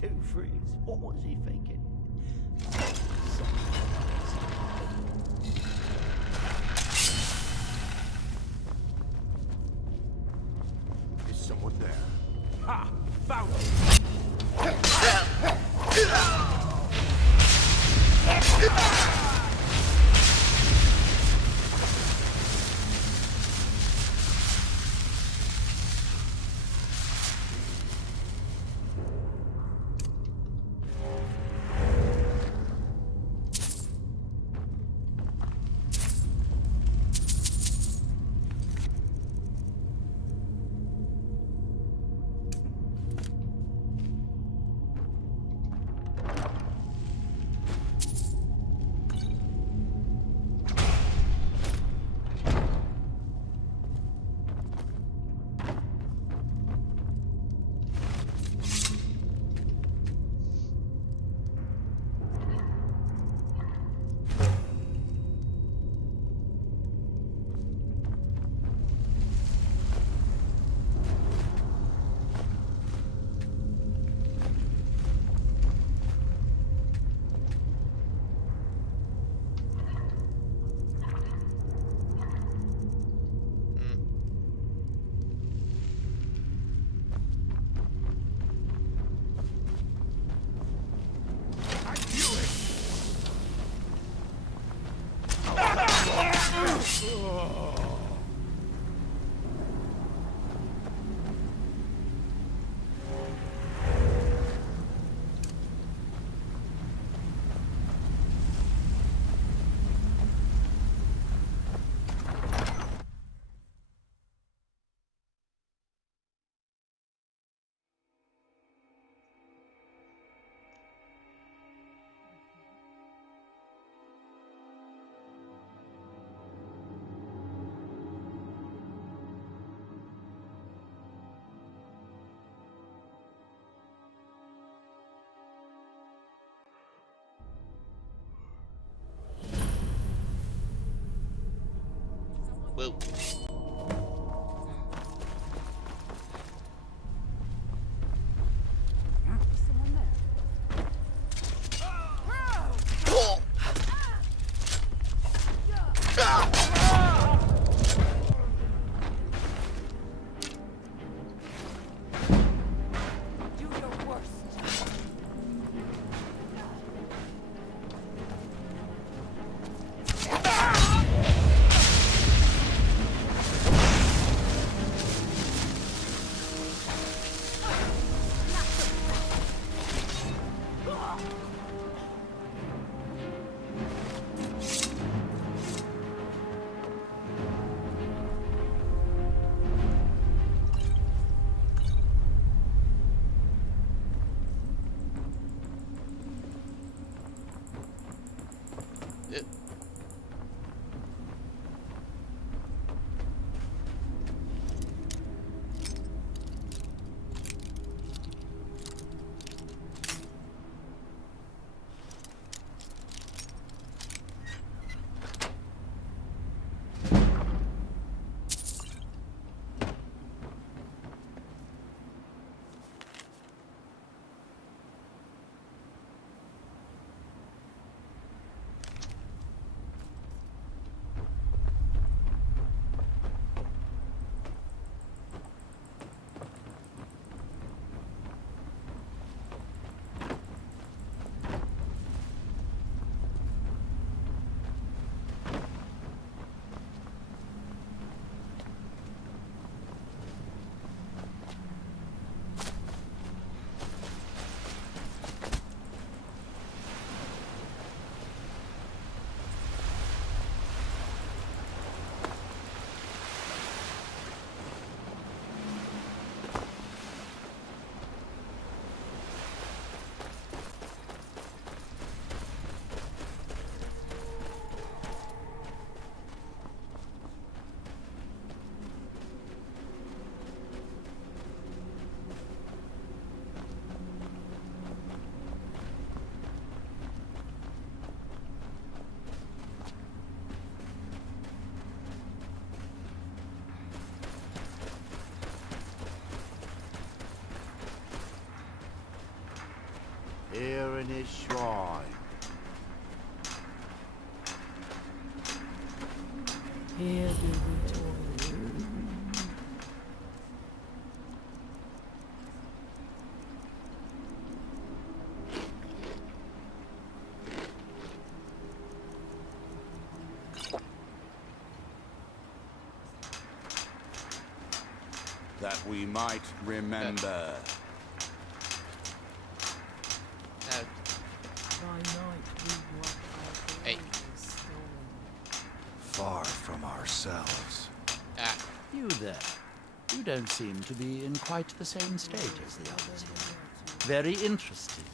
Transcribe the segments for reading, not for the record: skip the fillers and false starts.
Two freeze. What was he thinking? Is someone there? Ha! Found him! Whoa. Someone there. Do your worst. Here in his shrine. Here do we toil. That we might remember. By night we walk our Hey. stone. Far from ourselves. Ah, You there. You don't seem to be in quite the same state as the others here. Very interesting.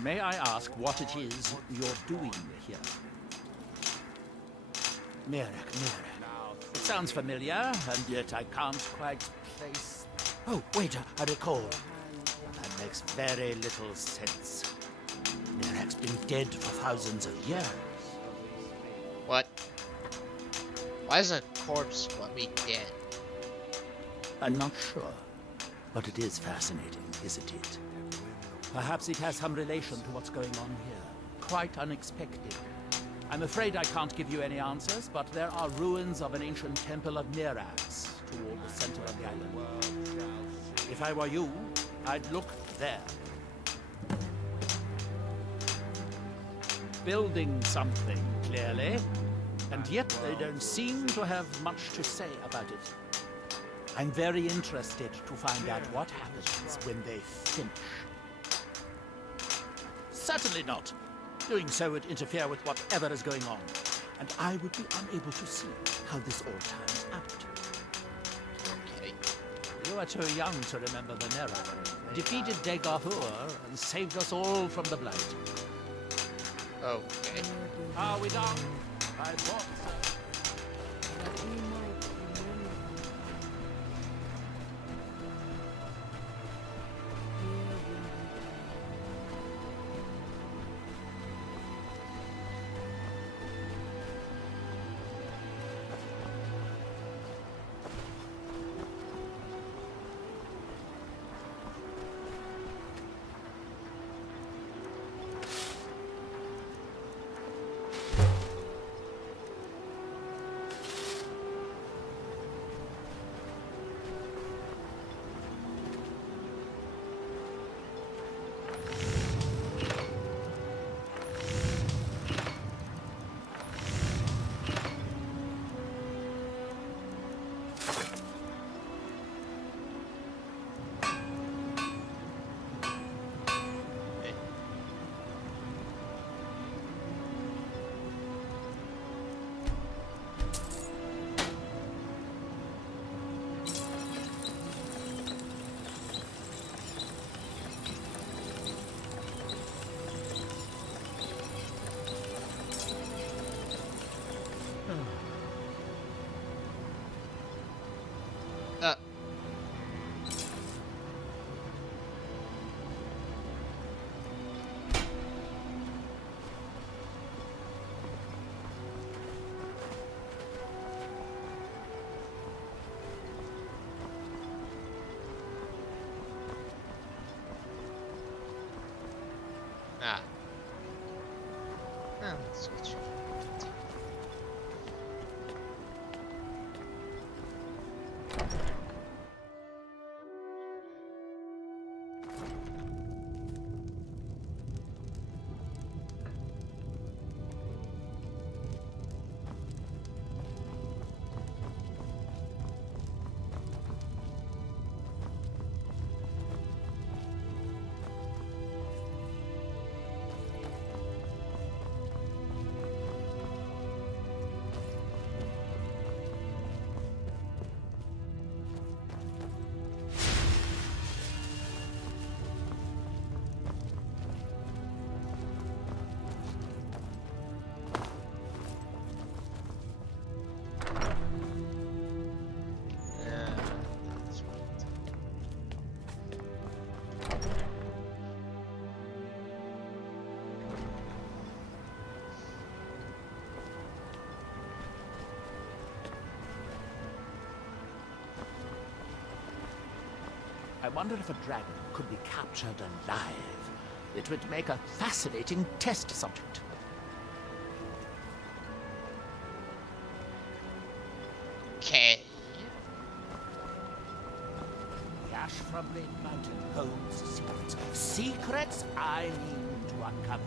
May I ask what it is you're doing here? Mirak, Mirak. It sounds familiar, and yet I can't quite place... Oh, wait, I recall. That makes very little sense. Mirak's been dead for thousands of years. what? Why is a corpse want me dead? I'm not sure, but it is fascinating, isn't it? Perhaps it has some relation to what's going on here. Quite unexpected. I'm afraid I can't give you any answers, but there are ruins of an ancient temple of Mirax toward the center of the island. If I were you, I'd look there. Building something, clearly, and yet they don't seem to have much to say about it. I'm very interested to find out what happens when they finish. Certainly not. Doing so would interfere with whatever is going on, and I would be unable to see how this all turns out. Okay. You are too young to remember the Nera. Defeated Degahur and saved us all from the Blight. Okay. Are we done? I thought so. That we might remember. Here will we Uh. Ah. Ah, let's switch. Yeah, that's right. I wonder if a dragon could be captured alive It would make a fascinating test subject. Okay. Cash from Red Mountain holds secrets. Secrets I mean to uncover.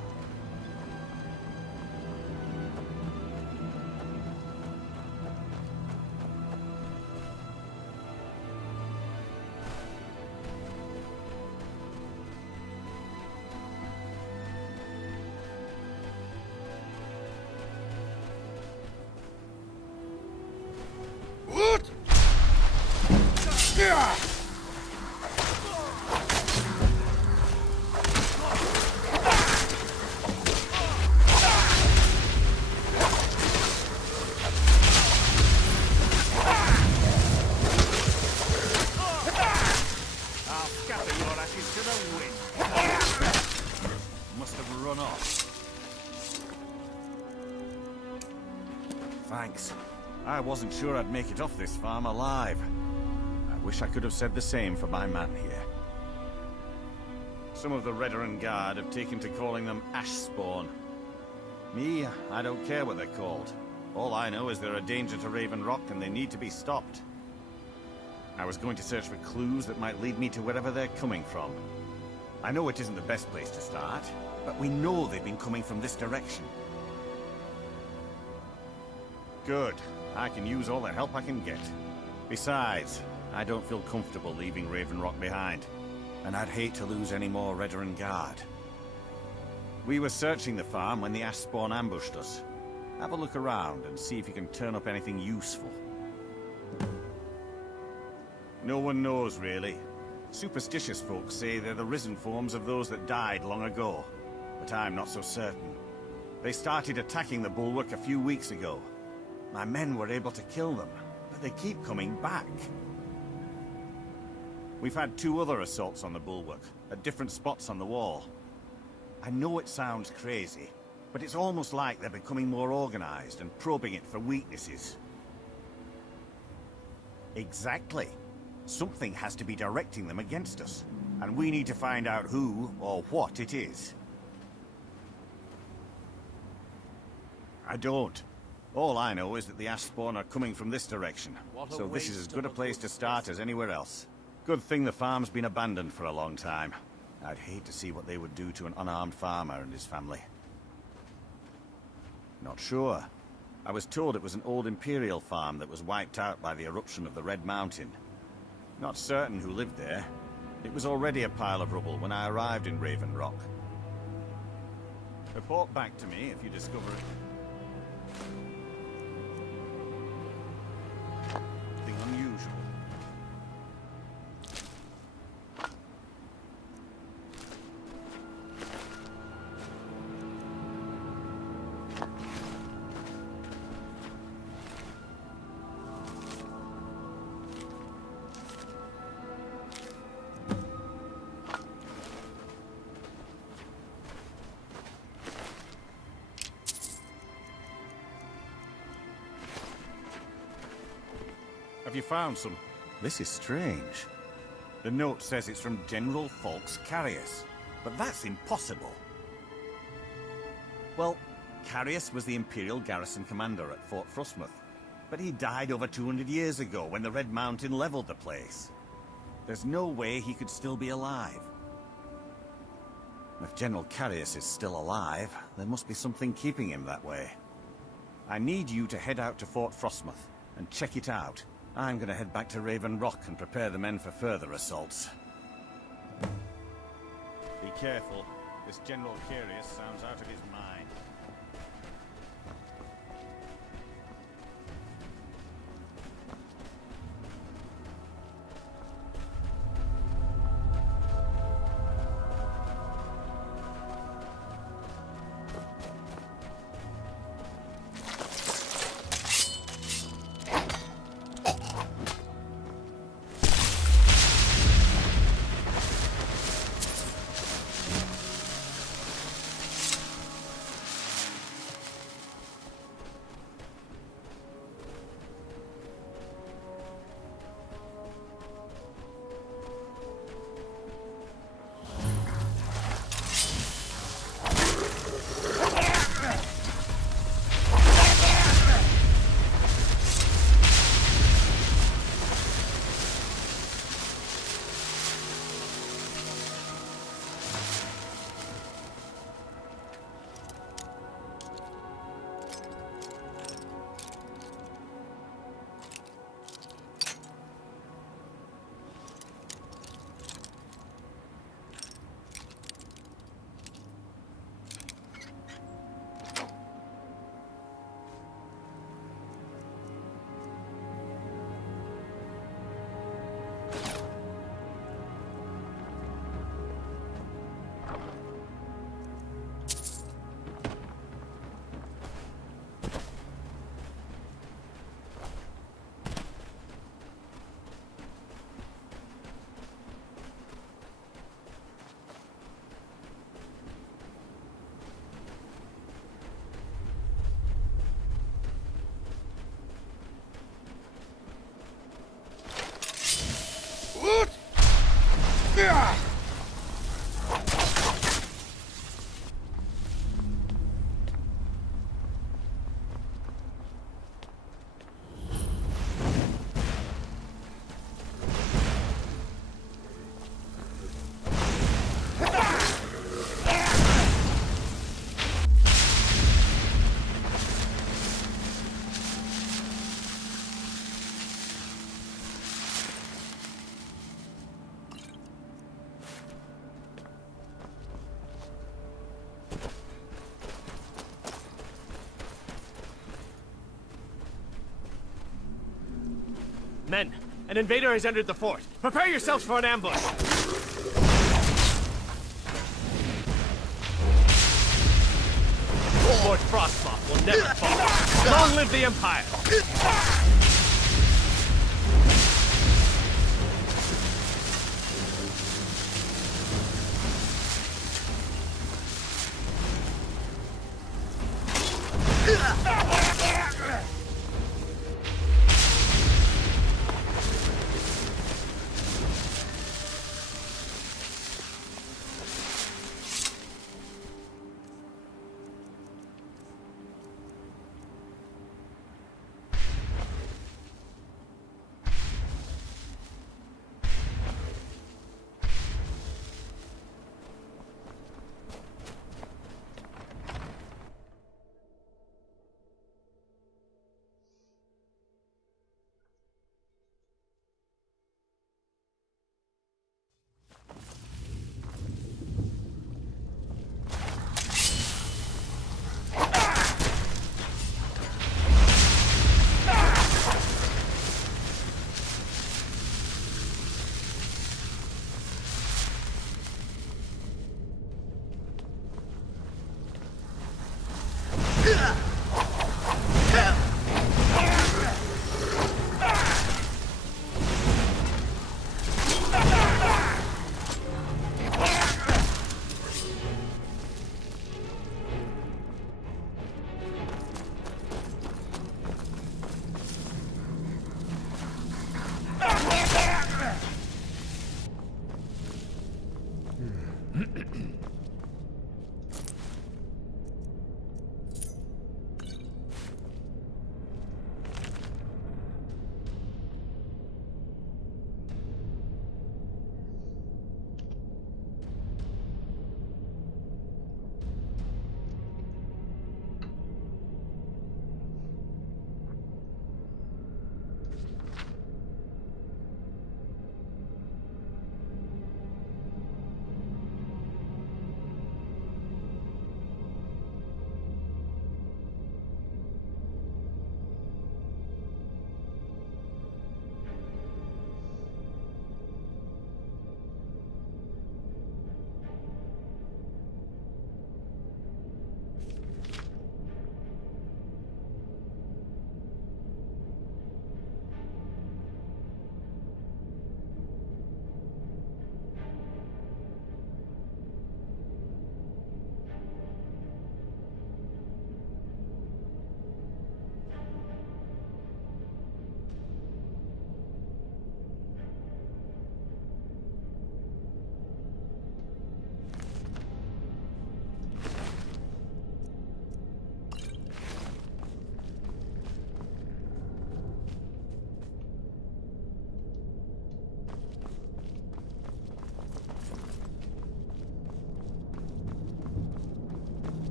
I'll scatter your ashes to the wind. Must have run off. Thanks. I wasn't sure I'd make it off this farm alive. I wish I could have said the same for my man here. Some of the Redoran Guard have taken to calling them ash spawn. Me, I don't care what they're called. All I know is they're a danger to Raven Rock and they need to be stopped. I was going to search for clues that might lead me to wherever they're coming from. I know it isn't the best place to start, but we know they've been coming from this direction. Good. I can use all the help I can get. Besides, I don't feel comfortable leaving Raven Rock behind, and I'd hate to lose any more Redoran Guard. We were searching the farm when the ash spawn ambushed us. Have a look around and see if you can turn up anything useful. No one knows, really. Superstitious folks say they're the risen forms of those that died long ago, but I'm not so certain. They started attacking the bulwark a few weeks ago. My men were able to kill them, but they keep coming back. We've had 2 other assaults on the bulwark, at different spots on the wall. I know it sounds crazy, but it's almost like they're becoming more organized and probing it for weaknesses. Exactly. Something has to be directing them against us, and we need to find out who or what it is. I don't. All I know is that the ash spawn are coming from this direction, so this is as good a place to start as anywhere else. Good thing the farm's been abandoned for a long time. I'd hate to see what they would do to an unarmed farmer and his family. Not sure. I was told it was an old Imperial farm that was wiped out by the eruption of the Red Mountain. Not certain who lived there. It was already a pile of rubble when I arrived in Raven Rock. Report back to me if you discover it. Nothing unusual. Have you found some? This is strange. The note says it's from General Falks Carius, but that's impossible. Well, Carius was the Imperial garrison commander at Fort Frostmoth, but he died over 200 years ago when the Red Mountain leveled the place. There's no way he could still be alive. If General Carius is still alive, there must be something keeping him that way. I need you to head out to Fort Frostmoth and check it out. I'm gonna head back to Raven Rock and prepare the men for further assaults. Be careful. This General Carius sounds out of his mind. Men, an invader has entered the fort. Prepare yourselves for an ambush. Lord Frostmoth will never fall. Long live the Empire!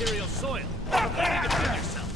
Imperial soil. Prepare to defend yourself.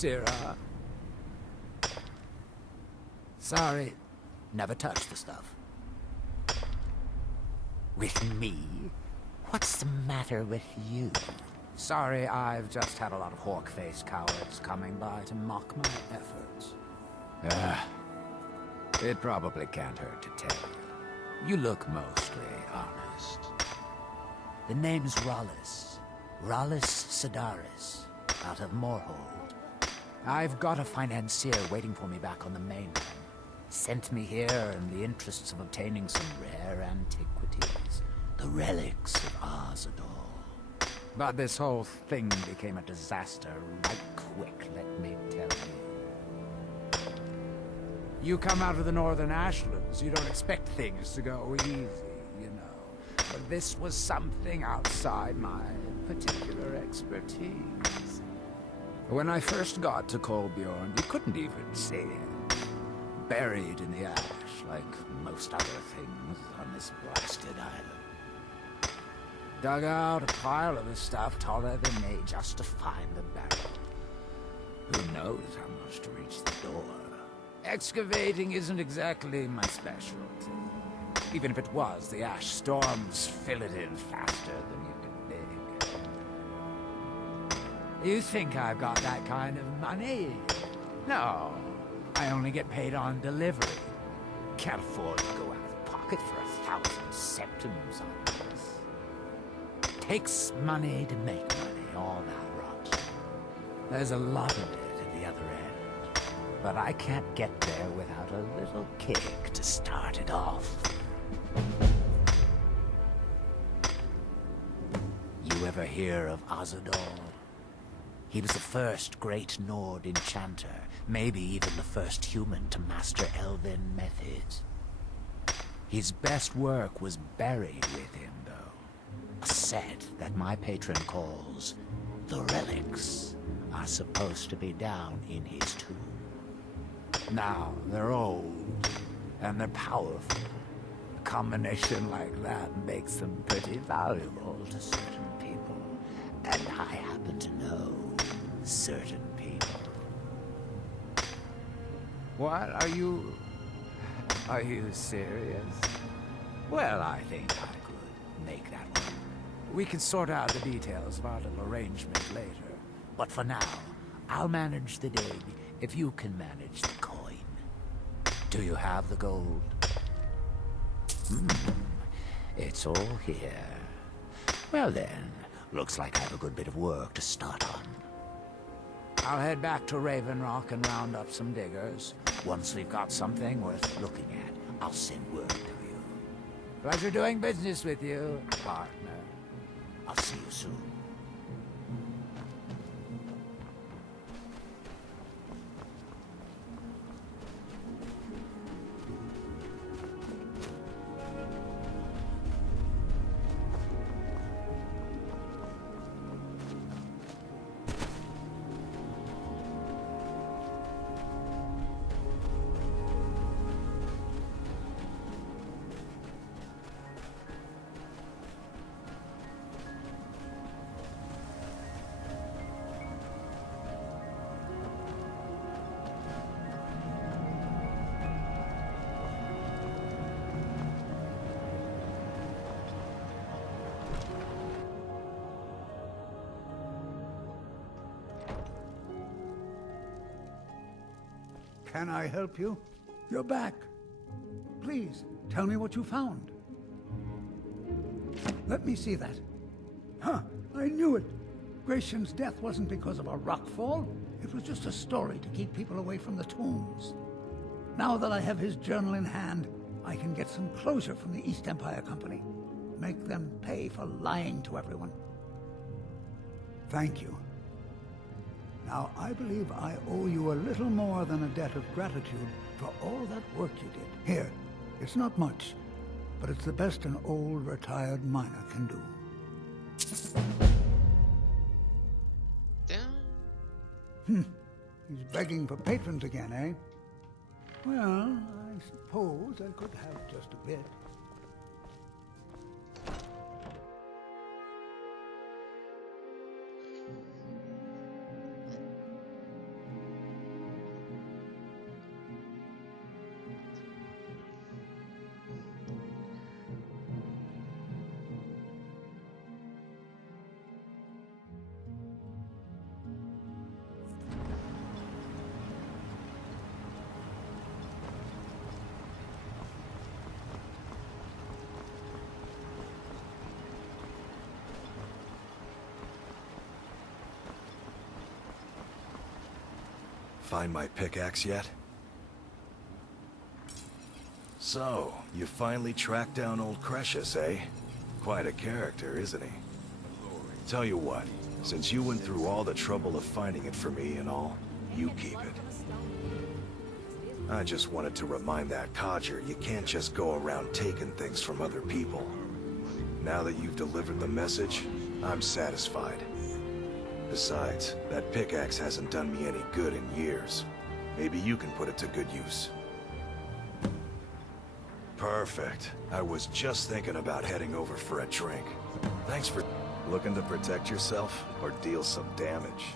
Sirrah. Sorry, never touched the stuff. With me? What's the matter with you? Sorry, I've just had a lot of hawk-faced cowards coming by to mock my efforts. It probably can't hurt to tell you. You look mostly honest. The name's Rollis. Rollis Sedaris, out of Moorhold. I've got a financier waiting for me back on the mainland. Sent me here in the interests of obtaining some rare antiquities. The relics of Arzador. But this whole thing became a disaster right quick, let me tell you. You come out of the Northern Ashlands, you don't expect things to go easy, you know. But this was something outside my particular expertise. When I first got to Kolbjorn, you couldn't even see it. Buried in the ash, like most other things on this blasted island. Dug out a pile of the stuff taller than me just to find the barrel. Who knows how much to reach the door? Excavating isn't exactly my specialty. Even if it was, the ash storms fill it in faster than you can dig. You think I've got that kind of money? No. I only get paid on delivery. Can't afford to go out of pocket for 1,000 septims on this. Takes money to make money, all that rot. There's a lot of it at the other end. But I can't get there without a little kick to start it off. You ever hear of Azador? He was the first great Nord enchanter, maybe even the first human to master elven methods. His best work was buried with him, though. A set that my patron calls the relics are supposed to be down in his tomb. Now, they're old, and they're powerful. A combination like that makes them pretty valuable to certain people. And I happen to know certain people. What? Are you serious? Well, I think I could make that work. We can sort out the details of our little arrangement later. But for now, I'll manage the dig if you can manage the coin. Do you have the gold? It's all here. Well then, looks like I have a good bit of work to start on. I'll head back to Raven Rock and round up some diggers. Once we've got something worth looking at, I'll send word to you. Pleasure doing business with you, partner. I'll see you soon. Can I help you? You're back. Please, tell me what you found. Let me see that. Huh, I knew it. Gratian's death wasn't because of a rockfall. It was just a story to keep people away from the tombs. Now that I have his journal in hand, I can get some closure from the East Empire Company. Make them pay for lying to everyone. Thank you. Now, I believe I owe you a little more than a debt of gratitude for all that work you did. Here, it's not much, but it's the best an old retired miner can do. He's begging for patrons again, eh? Well, I suppose I could have just a bit. Find my pickaxe yet? So, you finally tracked down old Cretius, eh? Quite a character, isn't he? Tell you what, since you went through all the trouble of finding it for me and all, you keep it. I just wanted to remind that codger you can't just go around taking things from other people. Now that you've delivered the message, I'm satisfied. Besides, that pickaxe hasn't done me any good in years. Maybe you can put it to good use. Perfect. I was just thinking about heading over for a drink. Thanks for looking to protect yourself or deal some damage.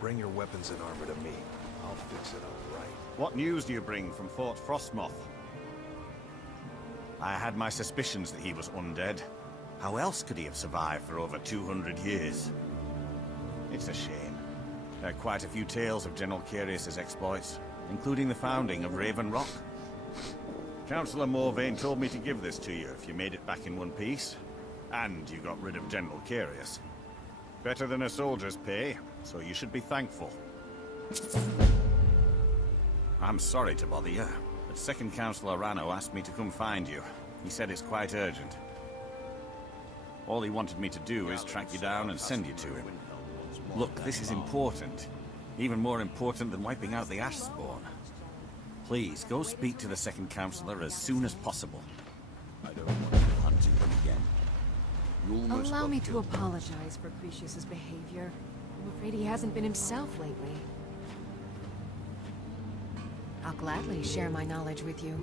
Bring your weapons and armor to me. I'll fix it up right. What news do you bring from Fort Frostmoth? I had my suspicions that he was undead. How else could he have survived for over 200 years? It's a shame. There are quite a few tales of General Carius's exploits, including the founding of Raven Rock. Councillor Morvain told me to give this to you if you made it back in one piece. And you got rid of General Carius. Better than a soldier's pay, so you should be thankful. I'm sorry to bother you, but Second Councillor Rano asked me to come find you. He said it's quite urgent. All he wanted me to do is track you down and send you to him. Look, this is important. Even more important than wiping out the Ashspawn. Please, go speak to the Second Councillor as soon as possible. I don't want to hunt him again. You almost Allow got me to killed. apologize for Cretius's behavior. I'm afraid he hasn't been himself lately. I'll gladly share my knowledge with you.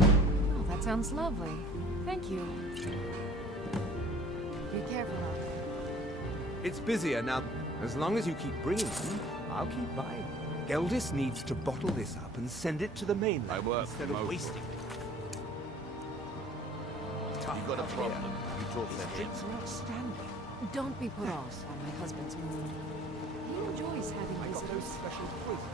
Oh, that sounds lovely. Thank you. Be careful out there. It's busier now. As long as you keep bringing them, I'll keep buying. Geldis needs to bottle this up and send it to the mainland I work instead of remotely. wasting it. You got a problem. You talk to him. Don't be put off by my husband's mood. He enjoys having I got those visitors. special poison